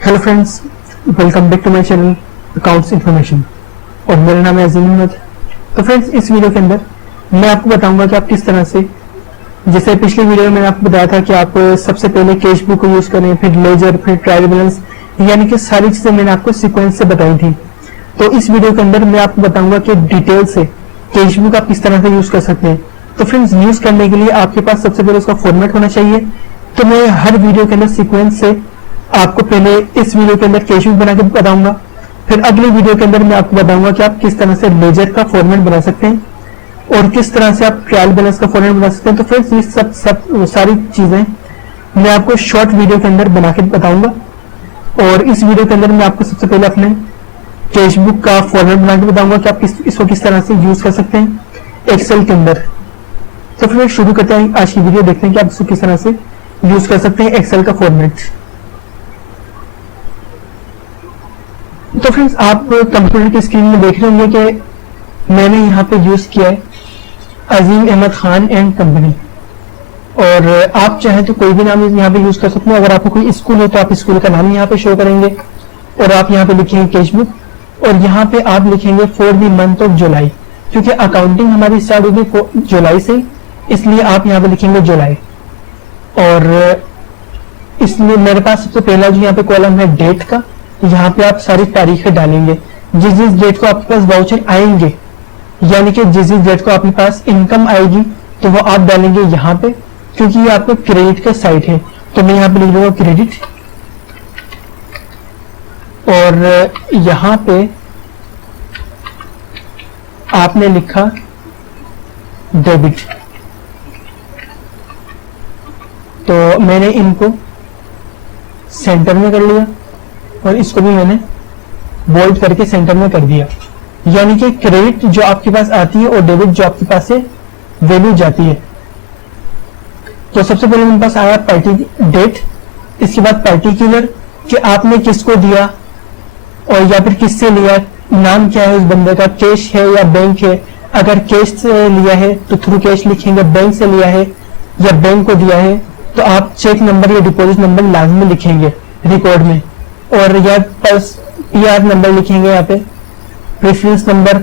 Hello friends, welcome back to my channel accounts information और मेरा नाम है अजीम अहमद। तो फ्रेंड्स, इस वीडियो के अंदर मैं आपको बताऊंगा कि आप किस तरह से, जैसे पिछले वीडियो में मैंने आपको बताया था कि आप सबसे पहले कैश बुक को यूज करें, फिर लेजर, फिर ट्रायल बैलेंस, यानी कि सारी चीजें मैंने आपको सीक्वेंस से बताई थी। तो इस वीडियो के अंदर मैं आपको बताऊंगा कि डिटेल से कैश बुक आप किस तरह से यूज कर सकते हैं। तो फ्रेंड्स, यूज करने के लिए आपके पास सबसे पहले उसका फॉर्मेट होना चाहिए। तो मैं हर वीडियो के अंदर सीक्वेंस से आपको पहले इस वीडियो के अंदर कैश बुक बना के बताऊंगा, फिर अगली वीडियो के अंदर मैं आपको बताऊंगा कि आप किस तरह से लेजर का फॉर्मेट बना सकते हैं और किस तरह से आप ट्रायल बैलेंस का फॉर्मेट बना सकते हैं। तो फ्रेंड्स, ये सब सारी चीजें मैं आपको शॉर्ट वीडियो के अंदर बना के बताऊंगा और इस वीडियो के अंदर मैं आपको सबसे पहले अपने कैश बुक का फॉर्मेट बना के बताऊंगा कि आप इसको किस तरह से यूज कर सकते हैं एक्सेल के अंदर। तो फिर शुरू करते हैं आज की वीडियो, देखते हैं कि आप इसको किस तरह से यूज कर सकते हैं एक्सेल का फॉर्मेट। तो फ्रेंड्स, आप कंप्यूटर की स्क्रीन में देख रहे होंगे कि मैंने यहाँ पे यूज किया है अजीम अहमद खान एंड कंपनी, और आप चाहे तो कोई भी नाम यहाँ पे यूज कर सकते हैं। अगर आपको कोई स्कूल है तो आप स्कूल का नाम यहाँ पे शो करेंगे और आप यहाँ पे लिखेंगे कैश बुक और यहाँ पे आप लिखेंगे for the month of July, क्योंकि अकाउंटिंग हमारी स्टार्ट होगी जुलाई से, इसलिए आप यहाँ पे लिखेंगे जुलाई। और इसलिए मेरे पास सबसे पहला जो यहाँ पे कॉलम है डेट का, यहाँ पे आप सारी तारीखें डालेंगे जिस जिस डेट को आपके पास वाउचर आएंगे, यानी कि जिस जिस डेट को आपके पास इनकम आएगी तो वो आप डालेंगे यहाँ पे, क्योंकि ये आपका क्रेडिट का साइट है। तो मैं यहाँ पे लिख दूंगा क्रेडिट और यहाँ पे आपने लिखा डेबिट। तो मैंने इनको सेंटर में कर लिया और इसको भी मैंने बोल्ड करके सेंटर में कर दिया, यानी कि क्रेडिट जो आपके पास आती है और डेबिट जो आपके पास से वैल्यू जाती है। तो सबसे पहले मेरे पास आया पार्टी डेट, इसके बाद पार्टिकुलर कि आपने किसको दिया और या फिर किससे लिया, नाम क्या है उस बंदे का, कैश है या बैंक है। अगर कैश से लिया है तो थ्रू कैश लिखेंगे, बैंक से लिया है या बैंक को दिया है तो आप चेक नंबर या डिपॉजिट नंबर लाजमी लिखेंगे रिकॉर्ड में, और या पीआर नंबर लिखेंगे यहाँ पे, प्रेफरेंस नंबर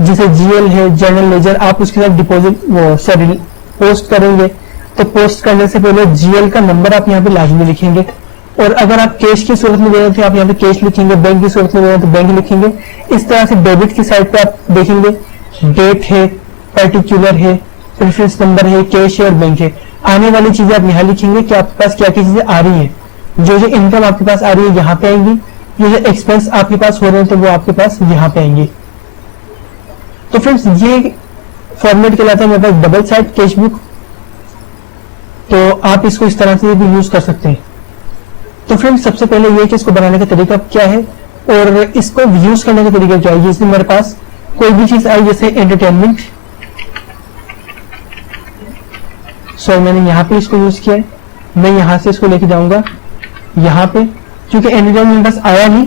जिसे जीएल है जनरल लेजर, आप उसके साथ डिपॉजिट पोस्ट करेंगे तो पोस्ट करने से पहले जीएल का नंबर आप यहाँ पे लाजमी लिखेंगे। और अगर आप कैश की सूरत में दे रहे थे आप यहाँ पे कैश लिखेंगे, बैंक की सूरत में दे रहे तो बैंक लिखेंगे। इस तरह से डेबिट की साइड पे आप देखेंगे डेट है, पर्टिकुलर है, प्रेफरेंस नंबर है, कैश है और बैंक है। आने वाली चीजें आप यहाँ लिखेंगे कि आपके पास क्या क्या चीजें आ रही है। जो जो इनकम आपके पास आ रही है यहाँ पे आएंगी, जो एक्सपेंस आपके पास हो रहे हैं तो वो आपके पास यहाँ पे आएंगे। तो फ्रेंड्स, ये फॉर्मेट कहलाता है मेरे पास डबल साइड कैश बुक। तो आप इसको इस तरह से भी यूज कर सकते हैं। तो फ्रेंड्स, सबसे पहले ये कि इसको बनाने का तरीका क्या है और इसको यूज करने का तरीका क्या है। जैसे मेरे पास कोई भी चीज आई, जैसे एंटरटेनमेंट, सो मैंने यहाँ पे इसको यूज किया है। मैं यहाँ से इसको लेके जाऊंगा यहाँ पे, क्योंकि एंटरटेनमेंट बस आया नहीं,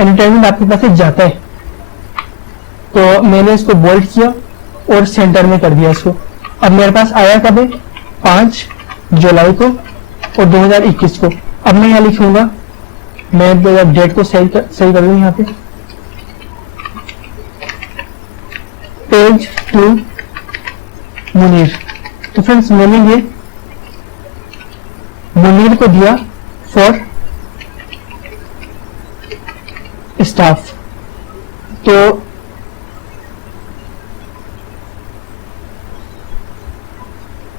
एंटरटेनमेंट आपके पास से जाता है। तो मैंने इसको बोल्ड किया और सेंटर में कर दिया इसको। अब मेरे पास आया कब है, 5 जुलाई को और 2021 को। अब मैं यहाँ लिखूंगा, मैं डेट को सही कर दूं यहाँ पे, पेज 2 मुनीर। तो फ्रेंड्स, मैंने ये मुनीर को दिया फॉर स्टाफ। तो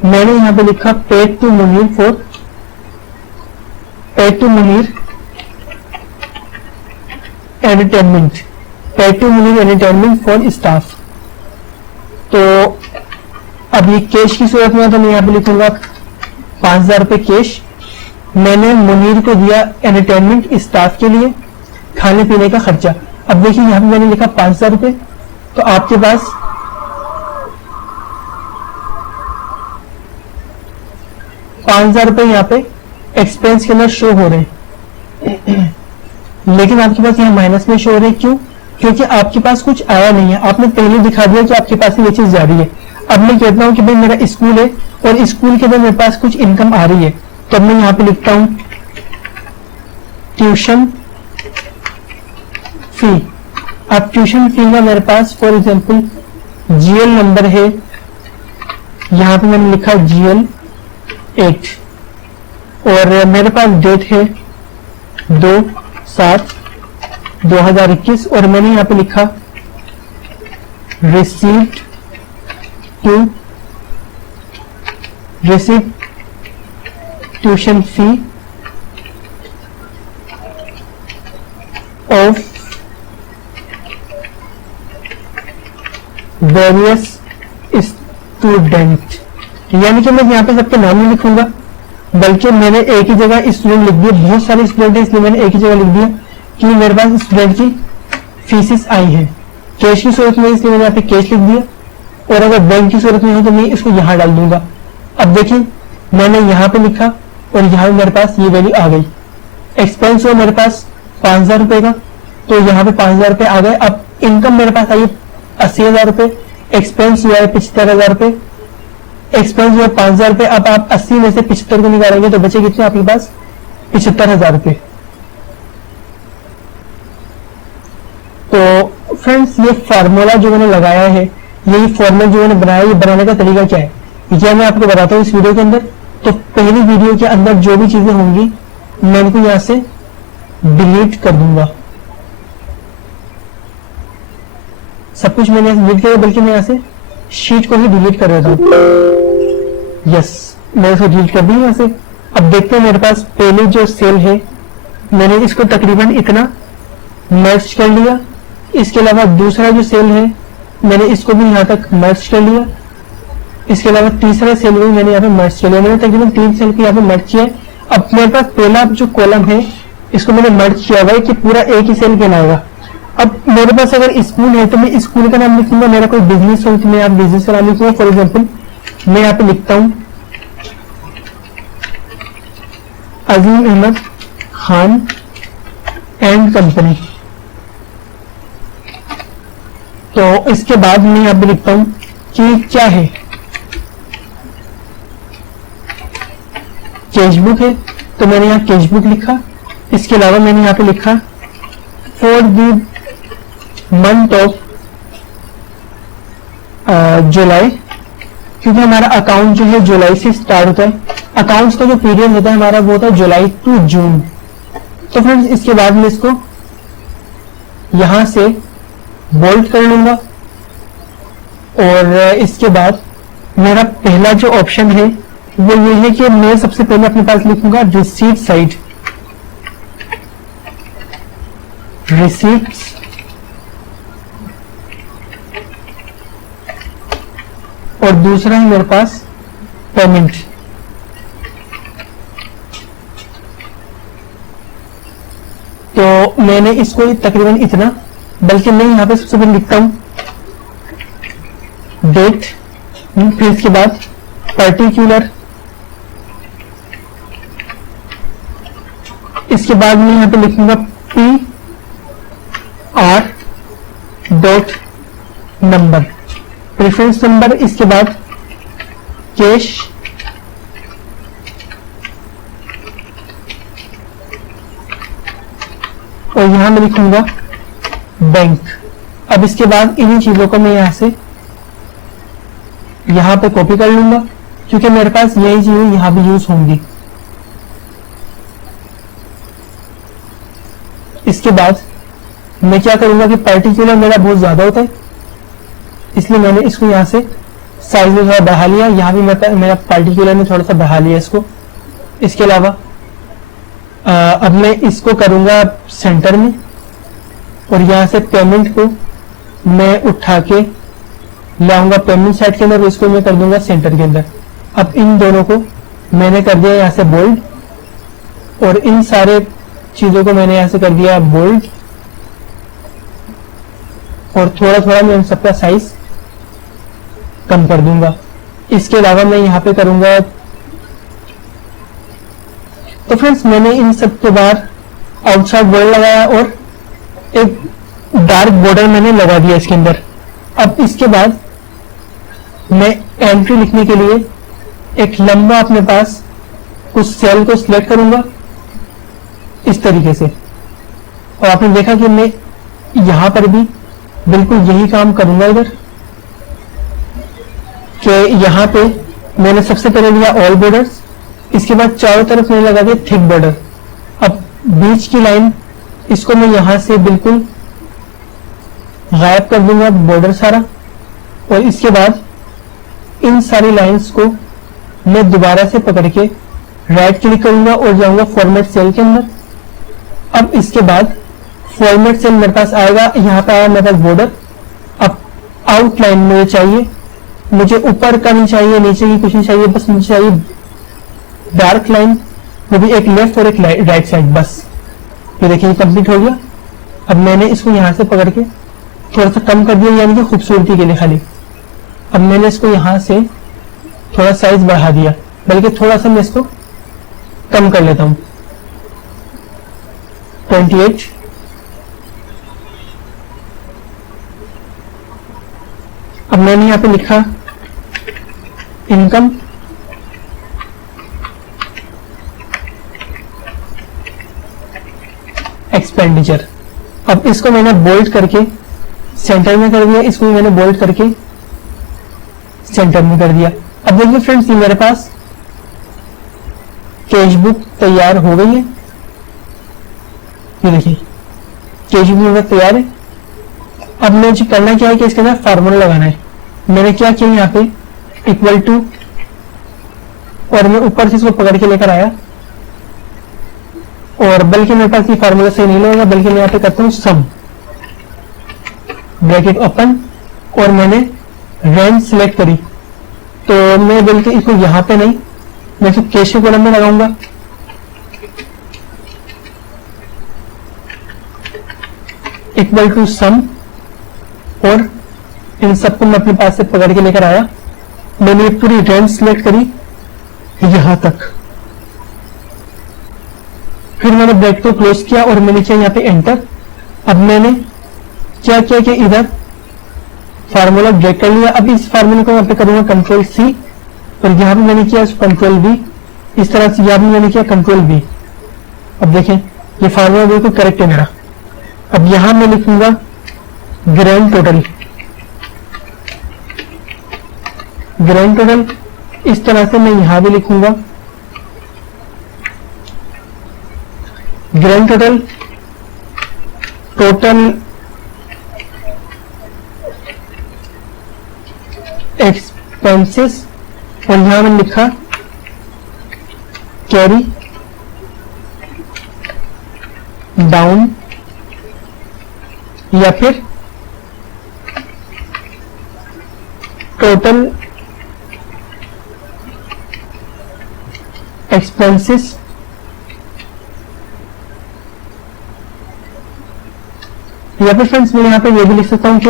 मैंने यहां पे लिखा paid to Munir for, paid to Munir entertainment, paid to Munir entertainment for staff. तो अब ये कैश की सूरत में, तो मैं यहां पे लिखूंगा 5000 रुपए कैश। मैंने मुनीर को दिया एंटरटेनमेंट स्टाफ के लिए, खाने पीने का खर्चा। अब देखिए यहाँ पे मैंने लिखा 5000 रुपए, तो आपके पास 5000 रुपए यहाँ पे एक्सपेंस के अंदर शो हो रहे हैं, लेकिन आपके पास यहाँ माइनस में शो हो रहे हैं। क्यों? क्योंकि आपके पास कुछ आया नहीं है। आपने पहले दिखा दिया कि आपके पास ये चीज जा रही है। अब मैं कहता हूं कि भाई मेरा स्कूल है और स्कूल के अंदर मेरे पास कुछ इनकम आ रही है, तो अब मैं यहाँ पे लिखता हूं ट्यूशन फी। अब ट्यूशन फी का मेरे पास फॉर एग्जांपल जीएल नंबर है, यहां पे मैंने लिखा GL 8 और मेरे पास डेट है 2/7/2021 और मैंने यहां पे लिखा received tuition fee of various student. यानी कि मैं यहाँ पे सबके नाम नहीं लिखूंगा, बल्कि मैंने एक ही जगह स्टूडेंट लिख दिया, बहुत सारे स्टूडेंट है इसलिए मैंने एक ही जगह लिख दिया कि मेरे पास स्टूडेंट की फीसिस आई है। कैश की सूरत में इसलिए मैंने यहाँ पे कैश लिख दिया और अगर बैंक की सूरत में हो तो मैं इसको यहाँ डाल दूंगा। अब देखिए मैंने यहाँ पे लिखा और यहाँ पे मेरे पास ये वैल्यू आ गई। एक्सपेंस हुआ मेरे पास 5,000 रुपए का, तो यहाँ पे 5,000 रुपए आ गए। अब इनकम मेरे पास आई 80,000 रुपए, एक्सपेंस हुआ है 75,000 रुपए, एक्सपेंस हुआ 5,000 रुपए। अब आप 80 में से 75 को निकालेंगे तो बचे कितने आपके पास? 75,000 रुपए। तो फ्रेंड्स ये फार्मूला जो मैंने लगाया है, यही फॉर्मेट जो मैंने बनाया, ये बनाने का तरीका क्या है ये मैं आपको बताता हूँ इस वीडियो के अंदर। तो पहली वीडियो के अंदर जो भी चीजें होंगी मैं इनको यहां से डिलीट कर दूंगा। सब कुछ मैंने डिलीट किया, बल्कि मैं यहां से शीट को ही डिलीट कर देता हूं। यस, मैंने इसको डिलीट कर दी यहां से। अब देखते हैं मेरे पास पहले जो सेल है मैंने इसको तकरीबन इतना मर्ज कर लिया। इसके अलावा दूसरा जो सेल है मैंने इसको भी यहां तक मर्ज कर लिया। इसके अलावा तीसरा सेल भी मैंने यहाँ पे मर्ज कर लिया। मैंने तकरीबन 3 सेल को यहाँ पे मर्ज किया है। अब मेरे पास पहला जो कॉलम है इसको मैंने मर्ज किया हुआ है कि पूरा एक ही सेल कहलाएगा। अब मेरे पास अगर स्कूल है तो मैं स्कूल का नाम लिखूंगा, मेरा कोई बिजनेस हो तो मैं यहाँ बिजनेस का नाम लिखूंगा। फॉर एग्जाम्पल मैं यहाँ पे लिखता हूँ अजीम अहमद खान एंड कंपनी। तो इसके बाद मैं यहाँ पे लिखता हूँ कि क्या है, कैशबुक है, तो मैंने यहाँ कैशबुक लिखा। इसके अलावा मैंने यहाँ पे लिखा for the month of July, क्योंकि हमारा अकाउंट जो है जुलाई से स्टार्ट होता है। अकाउंट्स का जो पीरियड होता है हमारा वो होता है जुलाई टू जून। तो फ्रेंड्स इसके बाद मैं इसको यहां से बोल्ड कर लूंगा और इसके बाद मेरा पहला जो ऑप्शन है वो ये है कि मैं सबसे पहले अपने पास लिखूंगा रिसीट साइड, रिसीट्स, और दूसरा है मेरे पास पेमेंट। तो मैंने इसको तकरीबन इतना, बल्कि मैं यहां पे सबसे पहले लिखता हूं डेट, फिर इसके बाद पर्टिकुलर, इसके बाद मैं यहां पे लिखूंगा PR dot number, preference number. इसके बाद कैश, और यहां मैं लिखूंगा बैंक। अब इसके बाद इन्हीं चीजों को मैं यहां से यहां पे कॉपी कर लूंगा, क्योंकि मेरे पास यही चीजें यहां भी यूज होंगी। इसके बाद मैं क्या करूंगा कि पर्टिकुलर मेरा बहुत ज्यादा होता है, इसलिए मैंने इसको यहां से साइज में थोड़ा बढ़ा लिया। यहां भी मेरा पर्टिकुलर में थोड़ा सा बढ़ा लिया इसको। इसके अलावा अब मैं इसको करूंगा सेंटर में, और यहां से पेमेंट को मैं उठा के लाऊंगा पेमेंट साइड के अंदर, इसको मैं कर दूंगा सेंटर के अंदर। अब इन दोनों को मैंने कर दिया यहां से बोल्ड, और इन सारे चीजों को मैंने यहां से कर दिया बोल्ड, और थोड़ा थोड़ा मैं इन सबका साइज कम कर दूंगा। इसके अलावा मैं यहां पे करूंगा, तो फ्रेंड्स मैंने इन सब के बाद आउटसाइड बॉर्डर लगाया और एक डार्क बॉर्डर मैंने लगा दिया इसके अंदर। अब इसके बाद मैं एंट्री लिखने के लिए एक लंबा अपने पास कुछ सेल को सिलेक्ट करूंगा। इस तरीके से। और आपने देखा कि मैं यहां पर भी बिल्कुल यही काम करूंगा इधर, कि यहां पे मैंने सबसे पहले लिया ऑल बॉर्डर्स, इसके बाद चारों तरफ मैंने लगा दिया थिक बॉर्डर। अब बीच की लाइन इसको मैं यहां से बिल्कुल गायब कर दूंगा बॉर्डर सारा, और इसके बाद इन सारी लाइंस को मैं दोबारा से पकड़ के राइट क्लिक करूंगा और जाऊंगा फॉर्मेट सेल के अंदर। अब इसके बाद फॉर्मेट सेल मेरे पास आएगा, यहां पे आया मेरे पास बॉर्डर। अब आउटलाइन मुझे चाहिए, मुझे ऊपर का नहीं चाहिए, नीचे की कुछ नहीं चाहिए, बस मुझे चाहिए डार्क लाइन, वो भी एक लेफ्ट और एक राइट साइड, बस। ये देखिए कंप्लीट हो गया। अब मैंने इसको यहां से पकड़ के थोड़ा सा कम कर दिया, यानी कि खूबसूरती के लिए खाली। अब मैंने इसको यहां से थोड़ा साइज बढ़ा दिया, बल्कि थोड़ा सा मैं इसको कम कर लेता हूं, 28। अब मैंने यहां पे लिखा इनकम, एक्सपेंडिचर। अब इसको मैंने बोल्ड करके सेंटर में कर दिया, इसको मैंने बोल्ड करके सेंटर में कर दिया। अब देखिए फ्रेंड्स, ये मेरे पास कैश बुक तैयार हो गई है। ये देखिए कैश बुक मेरा तैयार है। अब मुझे करना क्या है कि इसके अंदर फार्मूला लगाना है। मैंने क्या किया, यहाँ पे इक्वल टू, और मैं ऊपर से इसको पकड़ के लेकर आया, और बल्कि मेरे पास ये फार्मूला सही नहीं लगेगा, बल्कि मैं यहाँ पे करता हूँ सम, ब्रैकेट ओपन, और मैंने रेंज सिलेक्ट करी। तो मैं बल्कि इसको यहां पे नहीं, मैं इसको कैश के कॉलम में लगाऊंगा। इक्वल टू सम, और इन सबको मैं अपने पास से पकड़ के लेकर आया। मैंने पूरी रेंज सिलेक्ट करी यहां तक, फिर मैंने ब्रैकेट को क्लोज किया और मैंने किया यहाँ पे एंटर। अब मैंने क्या किया कि इधर फार्मूला ड्रैग कर लिया। अब इस फार्मूले को यहाँ पे करूंगा कंट्रोल सी, और यहाँ पे मैंने किया कंट्रोल वी, इस तरह से यहाँ पे मैंने किया कंट्रोल वी। अब देखें ये फार्मूला बिल्कुल करेक्ट है मेरा। अब यहां मैं लिखूंगा ग्रैंड टोटल, ग्रैंड टोटल, इस तरह से मैं यहां भी लिखूंगा ग्रैंड टोटल, टोटल एक्सपेंसेस, और यहां मैंने लिखा कैरी डाउन, या फिर टोटल एक्सपेंसेस या फिर फ्रेंड्स मैं यहां पे ये भी लिख सकता हूं कि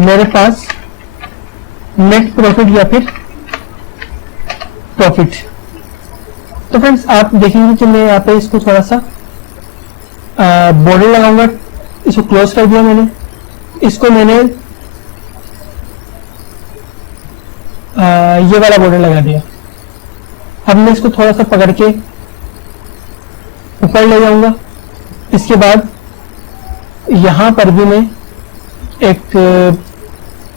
मेरे पास नेट प्रॉफिट या फिर प्रॉफिट। तो फ्रेंड्स आप देखेंगे कि मैं यहाँ पे इसको थोड़ा सा बॉर्डर लगाऊंगा, इसको क्लोज कर दिया मैंने, इसको मैंने ये वाला बॉर्डर लगा दिया। अब मैं इसको थोड़ा सा पकड़ के ऊपर ले जाऊंगा। इसके बाद यहां पर भी मैं एक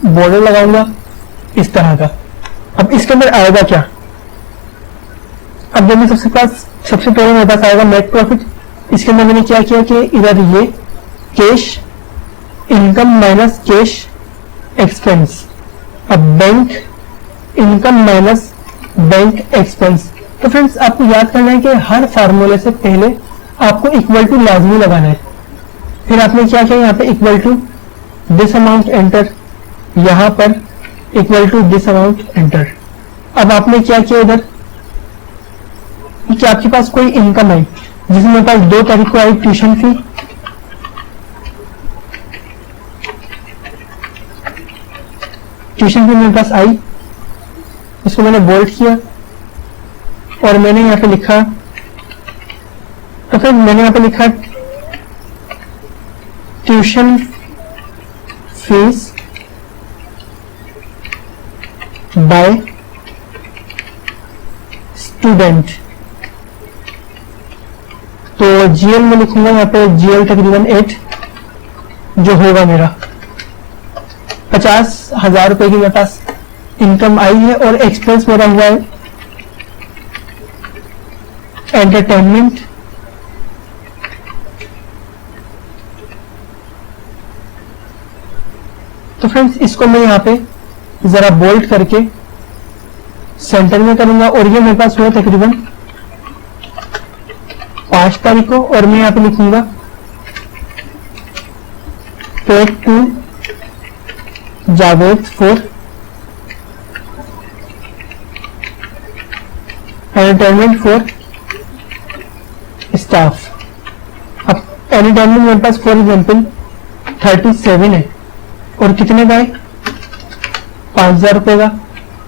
बॉर्डर लगाऊंगा इस तरह का। अब इसके अंदर आएगा क्या, अब जब मैं सबसे पहले मेरे पास आएगा नेट प्रॉफिट। इसके अंदर मैंने क्या किया कि इधर ये cash income minus cash expense, अब bank income minus bank expense. तो फ्रेंड्स आपको याद करना है कि हर फार्मूले से पहले आपको इक्वल टू लाजमी लगाना है। फिर आपने क्या किया, यहाँ पे equal to this amount enter, यहां पर equal to this amount enter. अब आपने क्या किया इधर कि आपके पास कोई इनकम आई, जिसमें मेरे पास 2 तारीख को आई ट्यूशन फी, ट्यूशन फी मेरे पास आई, इसको मैंने बोल्ड किया और मैंने यहां पे लिखा, तो फिर मैंने यहां पे लिखा ट्यूशन फीस बाय स्टूडेंट। तो तो जीएल में लिखूंगा यहाँ पे जीएल तकरीबन 8 जो होगा मेरा 50,000 रुपए की मेरे पास इनकम आई है। और एक्सपेंस मेरा हुआ है एंटरटेनमेंट, तो फ्रेंड्स इसको मैं यहाँ पे जरा बोल्ड करके सेंटर में करूंगा। और ये मेरे पास हुआ तकरीबन 5 तारीख को। और मैं यहाँ पे लिखूंगा paid to Javed for entertainment for staff. अब एंटरटेनमेंट मेरे पास फॉर एग्जाम्पल 37 है और कितने का है 5,000 रुपए का।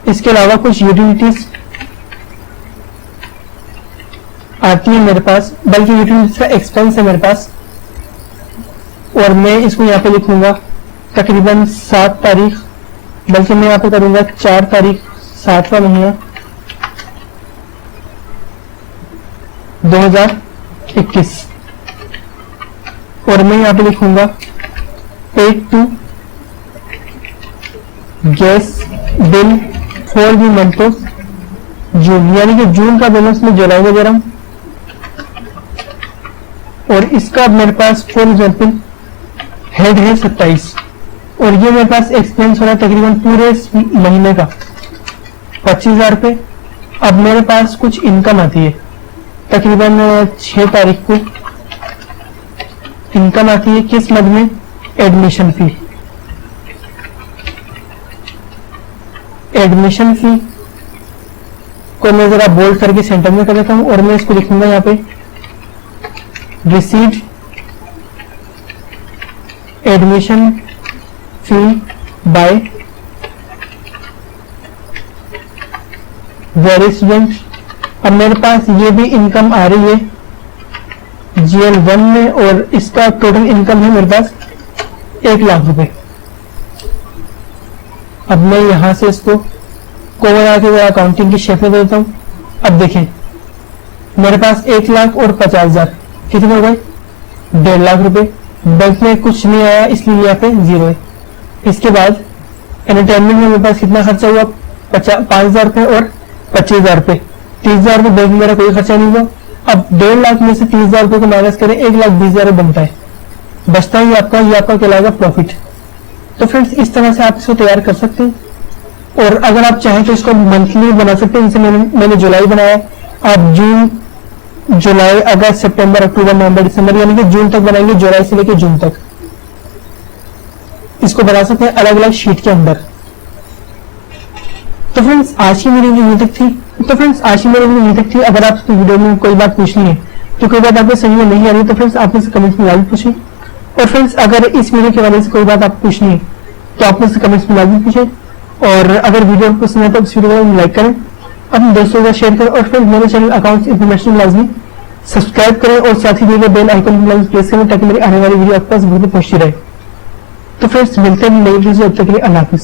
इसके अलावा कुछ यूटिलिटीज आती है मेरे पास, बल्कि यूटिलिटीज का एक्सपेंस है मेरे पास। और मैं इसको यहाँ पे लिखूंगा तकरीबन 7 तारीख, बल्कि मैं यहाँ पे करूंगा 4 तारीख 7वां महीना 2021। और मैं यहाँ पे लिखूंगा paid to gas bill for the month of June, यानी कि जून का बैलेंस में जुलाई में दे रहा हूं। और इसका मेरे पास फॉर एग्जाम्पल हेड है 27 और ये मेरे पास एक्सपेंस हो रहा है तकरीबन पूरे महीने का 25,000 रुपये। अब मेरे पास कुछ इनकम आती है तकरीबन 6 तारीख को इनकम आती है किस मद में, एडमिशन फी। एडमिशन फी को मैं जरा बोल्ड करके सेंटर में कर देता हूं और मैं इसको लिखूंगा यहाँ पे received admission fee by very student. अब मेरे पास ये भी इनकम आ रही है GL1 में और इसका टोटल इनकम है मेरे पास 1 लाख रुपए। अब मैं यहां से इसको कॉमन आके अकाउंटिंग की शेप में देता हूं। अब देखें मेरे पास 1 लाख और 50,000 कितने हो गए 1.5 लाख रुपए। बैंक में कुछ नहीं आया इसलिए यहाँ पे 0 है। इसके बाद एंटरटेनमेंट में मेरे पास कितना खर्चा हुआ 5,000 रुपए और 25,000 रुपए, 30,000 रुपए बैंक में मेरा कोई खर्चा नहीं हुआ। अब 1.5 लाख में से 30,000 रुपए को माइनस करें 1,20,000 बनता है, बचता है ये आपका कहलाएगा प्रॉफिट। तो फ्रेंड्स इस तरह से आप इसको तैयार कर सकते हैं। और अगर आप चाहें तो इसको मंथली बना सकते हैं, जैसे मैंने जुलाई बनाया, आप जून जुलाई अगस्त सितंबर अक्टूबर नवंबर दिसंबर यानी कि जून तक बनाएंगे, जुलाई से लेकर जून तक इसको बना सकते हैं अलग अलग शीट के अंदर। तो फ्रेंड्स आज की मेरी वीडियो तक थी। अगर आप वीडियो में कोई बात पूछनी है तो कोई बात आपको समझ में नहीं आ रही तो फ्रेंड्स आप मुझसे कमेंट्स में लाइव पूछें। और फ्रेंड्स अगर इस वीडियो के बारे में कोई बात आप पूछनी है तो आप मुझसे कमेंट्स में लाइव पूछें। और अगर वीडियो आपको पसंद है तो इस वीडियो को लाइक करें, अपने दोस्तों को शेयर करें और फ्रेंड्स मेरे चैनल अकाउंट्स इन्फॉर्मेशन लाजमी सब्सक्राइब करें और साथ ही दिए गए बेल आइकन को प्रेस करें ताकि मेरी आने वाली वीडियो आपके पास बहुत पहुंचती रहे। तो फ्रेंड्स मिलते हैं नई वीडियो, जब तक के लिए अल्लाह हाफिज।